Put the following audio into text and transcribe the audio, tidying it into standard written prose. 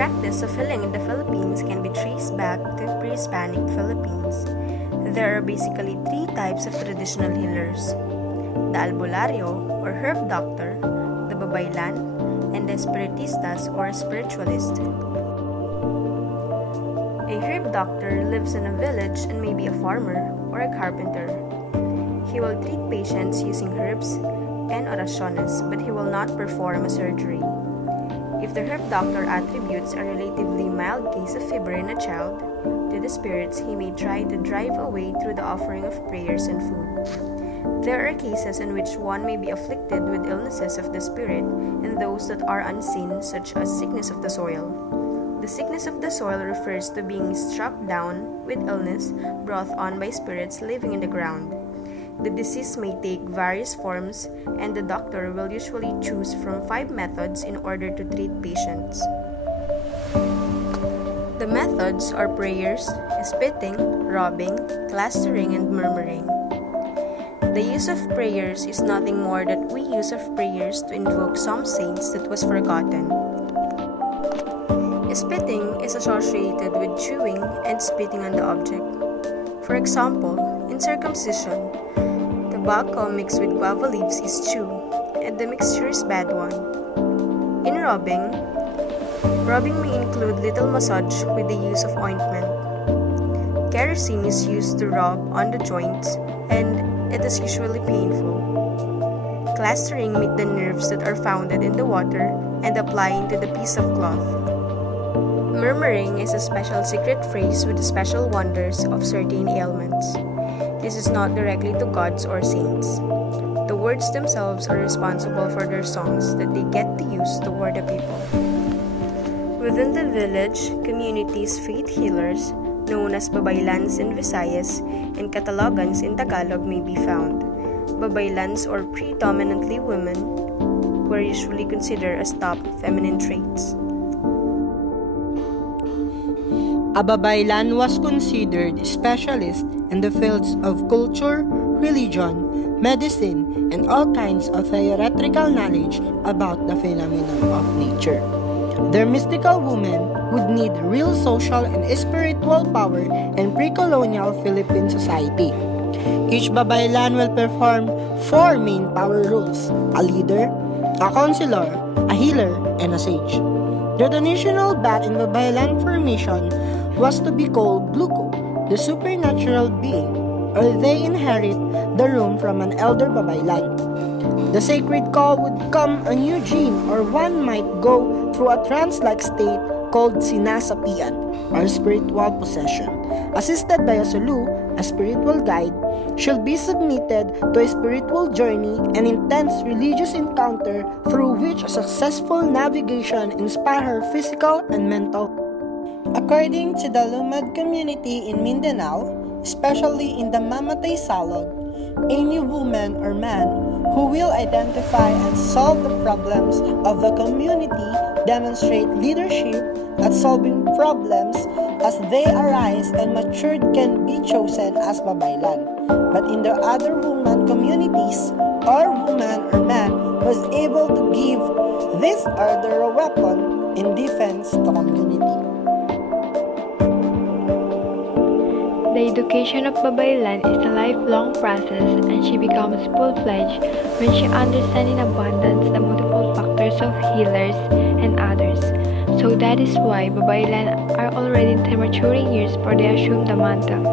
practice of healing in the Philippines can be traced back to pre-Hispanic Philippines. There are basically three types of traditional healers: the albularyo or herb doctor, the babaylan, and the espiritistas or spiritualist. A herb doctor lives in a village and may be a farmer or a carpenter. He will treat patients using herbs and oraciones, but he will not perform a surgery. If the herb doctor attributes a relatively mild case of fever in a child to the spirits, he may try to drive away through the offering of prayers and food. There are cases in which one may be afflicted with illnesses of the spirit and those that are unseen, such as sickness of the soil. The sickness of the soil refers to being struck down with illness brought on by spirits living in the ground. The disease may take various forms, and the doctor will usually choose from 5 methods in order to treat patients. The methods are prayers, spitting, rubbing, plastering, and murmuring. The use of prayers is nothing more than we use of prayers to invoke some saints that was forgotten. Spitting is associated with chewing and spitting on the object. For example, in circumcision, tobacco mixed with guava leaves is chew, and the mixture is bad one. In rubbing may include little massage with the use of ointment. Kerosene is used to rub on the joints, and it is usually painful. Plastering meet the nerves that are founded in the water and applying to the piece of cloth. Murmuring is a special secret phrase with special wonders of certain ailments. This is not directly to gods or saints. The words themselves are responsible for their songs that they get to use toward the people. Within the village, communities faith healers, known as babaylans in Visayas and katalogans in Tagalog, may be found. Babaylans, or predominantly women, were usually considered as top feminine traits. A babaylan was considered specialist in the fields of culture, religion, medicine, and all kinds of theoretical knowledge about the phenomenon of nature. Their mystical women would need real social and spiritual power in pre-colonial Philippine society. Each babaylan will perform 4 main power roles: a leader, a counselor, a healer, and a sage. The traditional bat in babaylan formation was to be called Gluko, the supernatural being, or they inherit the room from an elder babaylan. The sacred call would come on Eugene, or one might go through a trance-like state called sinasapian, or spiritual possession. Assisted by a sulu, a spiritual guide, should be submitted to a spiritual journey and intense religious encounter through which a successful navigation inspire her physical and mental. According to the Lumad community in Mindanao, especially in the Mamatay Salog, any woman or man who will identify and solve the problems of the community demonstrate leadership at solving problems as they arise and matured can be chosen as babaylan. But in the other woman communities, or woman or man was able to give this order a weapon in defense to community. The education of babaylan is a lifelong process, and she becomes full-fledged when she understands in abundance the multiple factors of healers and others. So that is why babaylan are already in their maturing years before they assume the mantle.